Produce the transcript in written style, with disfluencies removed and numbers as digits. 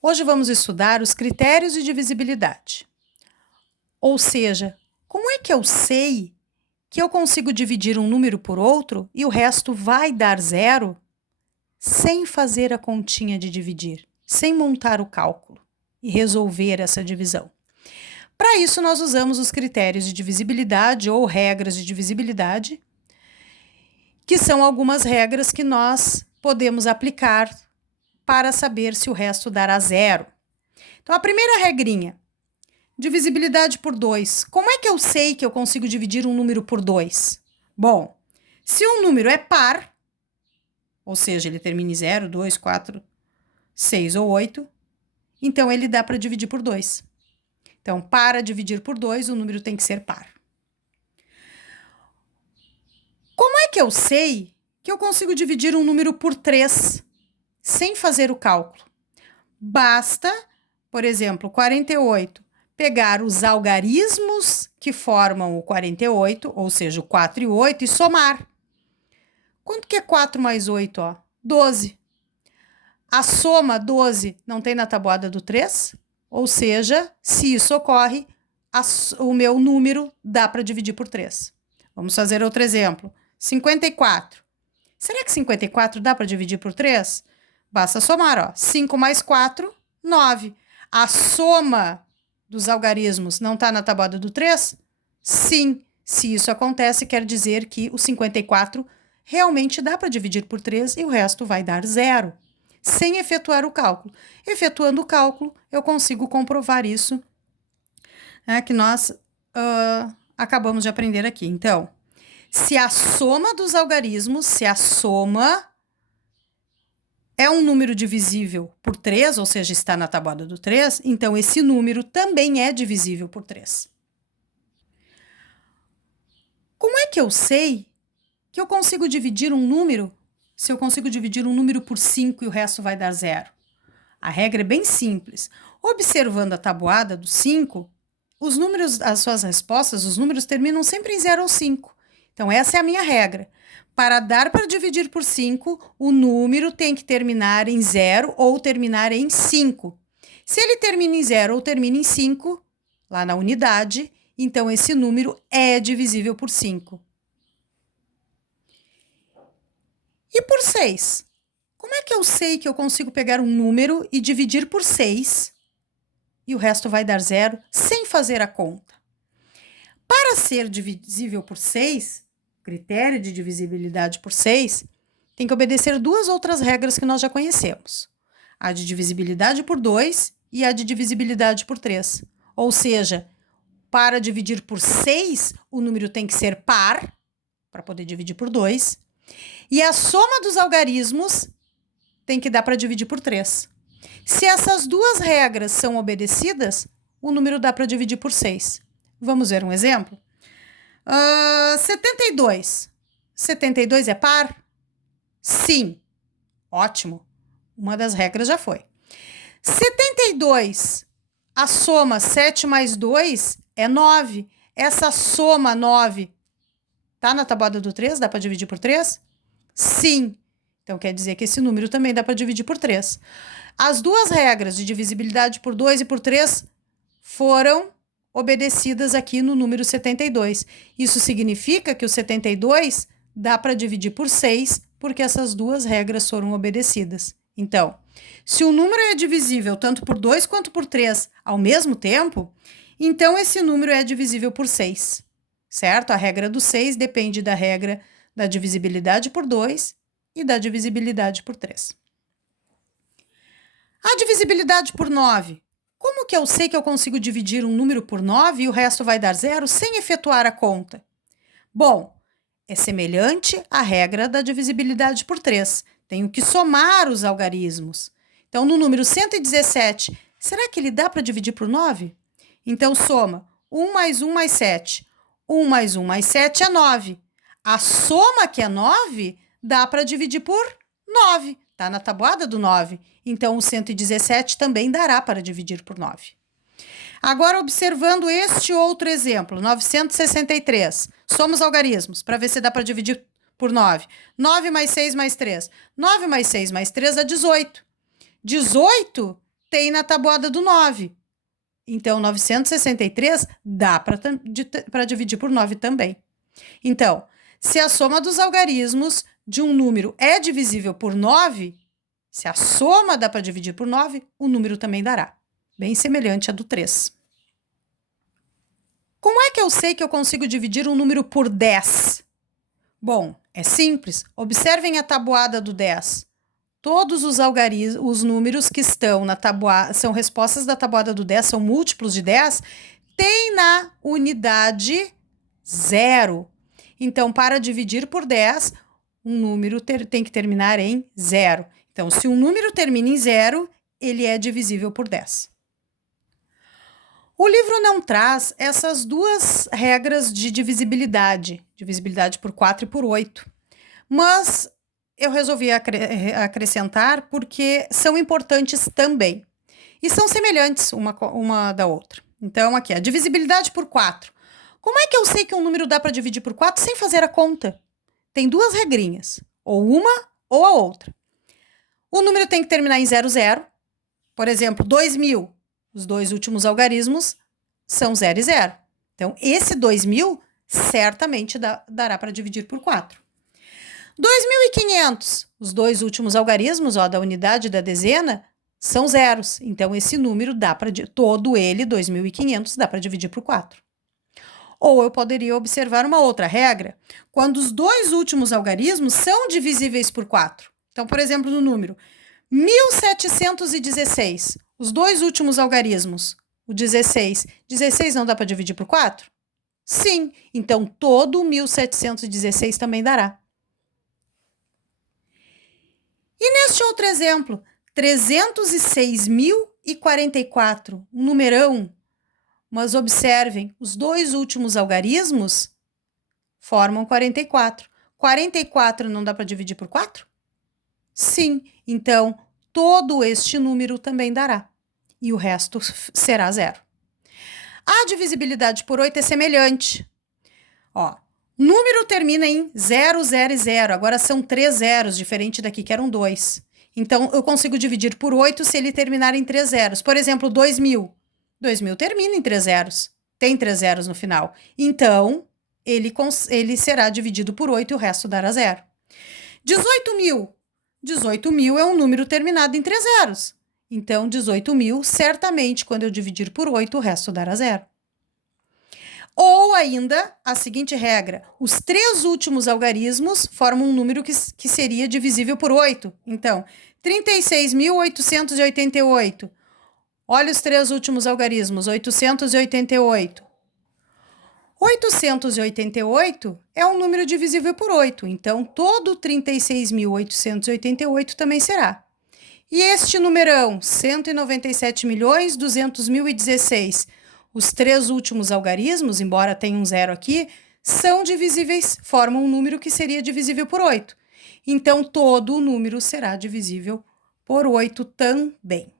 Hoje vamos estudar os critérios de divisibilidade. Ou seja, como é que eu sei que eu consigo dividir um número por outro e o resto vai dar zero sem fazer a continha de dividir, sem montar o cálculo e resolver essa divisão? Para isso, nós usamos os critérios de divisibilidade ou regras de divisibilidade, que são algumas regras que nós podemos aplicar para saber se o resto dará zero. Então, a primeira regrinha, divisibilidade por 2. Como é que eu sei que eu consigo dividir um número por 2? Bom, se um número é par, ou seja, ele termina em 0, 2, 4, 6 ou 8, então ele dá para dividir por 2. Então, para dividir por 2, o número tem que ser par. Como é que eu sei que eu consigo dividir um número por 3 sem fazer o cálculo? Basta, por exemplo, 48, pegar os algarismos que formam o 48, ou seja, o 4 e o 8, e somar. Quanto que é 4 mais 8? 12. A soma 12 não tem na tabuada do 3? Ou seja, se isso ocorre, o meu número dá para dividir por 3. Vamos fazer outro exemplo. 54. Será que 54 dá para dividir por 3? Basta somar, 5 mais 4, 9. A soma dos algarismos não está na tabuada do 3? Sim. Se isso acontece, quer dizer que o 54 realmente dá para dividir por 3 e o resto vai dar zero, sem efetuar o cálculo. Efetuando o cálculo, eu consigo comprovar isso, que nós acabamos de aprender aqui. Então, se a soma dos algarismos, se a soma é um número divisível por 3, ou seja, está na tabuada do 3, então esse número também é divisível por 3. Como é que eu sei que eu consigo dividir um número, se eu consigo dividir um número por 5 e o resto vai dar zero? A regra é bem simples. Observando a tabuada do 5, os números, as suas respostas, os números terminam sempre em 0 ou 5. Então, essa é a minha regra. Para dar para dividir por 5, o número tem que terminar em 0 ou terminar em 5. Se ele termina em 0 ou termina em 5, lá na unidade, então esse número é divisível por 5. E por 6? Como é que eu sei que eu consigo pegar um número e dividir por 6 e o resto vai dar zero sem fazer a conta? Para ser divisível por 6, critério de divisibilidade por 6, tem que obedecer duas outras regras que nós já conhecemos. A de divisibilidade por 2 e a de divisibilidade por 3. Ou seja, para dividir por 6, o número tem que ser par, para poder dividir por 2. E a soma dos algarismos tem que dar para dividir por 3. Se essas duas regras são obedecidas, o número dá para dividir por 6. Vamos ver um exemplo? 72. 72 é par? Sim. Ótimo. Uma das regras já foi. 72. A soma 7 mais 2 é 9. Essa soma 9 tá na tabuada do 3? Dá para dividir por 3? Sim. Então, quer dizer que esse número também dá para dividir por 3. As duas regras de divisibilidade por 2 e por 3 foram obedecidas aqui no número 72. Isso significa que o 72 dá para dividir por 6, porque essas duas regras foram obedecidas. Então, se o número é divisível tanto por 2 quanto por 3 ao mesmo tempo, então esse número é divisível por 6, certo? A regra do 6 depende da regra da divisibilidade por 2 e da divisibilidade por 3. A divisibilidade por 9. Como que eu sei que eu consigo dividir um número por 9 e o resto vai dar zero sem efetuar a conta? Bom, é semelhante à regra da divisibilidade por 3. Tenho que somar os algarismos. Então, no número 117, será que ele dá para dividir por 9? Então, soma 1 mais 1 mais 7. 1 mais 1 mais 7 é 9. A soma, que é 9, dá para dividir por 9. Está na tabuada do 9. Então, o 117 também dará para dividir por 9. Agora, observando este outro exemplo, 963. Somos algarismos, para ver se dá para dividir por 9. 9 mais 6 mais 3. 9 mais 6 mais 3 é 18. 18 tem na tabuada do 9. Então, 963 dá para dividir por 9 também. Então, se a soma dos algarismos de um número é divisível por 9, se a soma dá para dividir por 9, o número também dará. Bem semelhante à do 3. Como é que eu sei que eu consigo dividir um número por 10? Bom, é simples. Observem a tabuada do 10. Todos os números que estão na tabuada, são respostas da tabuada do 10, são múltiplos de 10, tem na unidade 0. Então, para dividir por 10, um número tem que terminar em 0. Então, se um número termina em 0, ele é divisível por 10. O livro não traz essas duas regras de divisibilidade por 4 e por 8, mas eu resolvi acrescentar porque são importantes também e são semelhantes uma da outra. Então, aqui, a divisibilidade por 4. Como é que eu sei que um número dá para dividir por 4 sem fazer a conta? Tem duas regrinhas, ou uma ou a outra. O número tem que terminar em 00. Por exemplo, 2000. Os dois últimos algarismos são 0 e 0. Então, esse 2000 certamente dará para dividir por 4. 2.500. Os dois últimos algarismos da unidade e da dezena são zeros. Então, esse número todo ele, 2.500, dá para dividir por 4. Ou eu poderia observar uma outra regra, quando os dois últimos algarismos são divisíveis por 4. Então, por exemplo, no número 1716, os dois últimos algarismos, o 16. 16 não dá para dividir por 4? Sim, então todo 1716 também dará. E neste outro exemplo, 306.044, um numerão. Mas observem, os dois últimos algarismos formam 44. 44 não dá para dividir por 4? Sim, então todo este número também dará. E o resto será 0. A divisibilidade por 8 é semelhante. Número termina em 0, 0 e 0. Agora são 3 zeros, diferente daqui que eram 2. Então, eu consigo dividir por 8 se ele terminar em 3 zeros. Por exemplo, 2.000. 2.000 termina em 3 zeros. Tem 3 zeros no final. Então, ele será dividido por 8 e o resto dará 0. 18.000. 18.000 é um número terminado em 3 zeros. Então, 18.000, certamente, quando eu dividir por 8, o resto dará 0. Ou ainda, a seguinte regra, os três últimos algarismos formam um número que seria divisível por 8. Então, 36.888. Olha os três últimos algarismos, 888. 888 é um número divisível por 8, então todo 36.888 também será. E este numerão, 197.200.016, os três últimos algarismos, embora tenha um 0 aqui, são divisíveis, formam um número que seria divisível por 8. Então, todo o número será divisível por 8 também.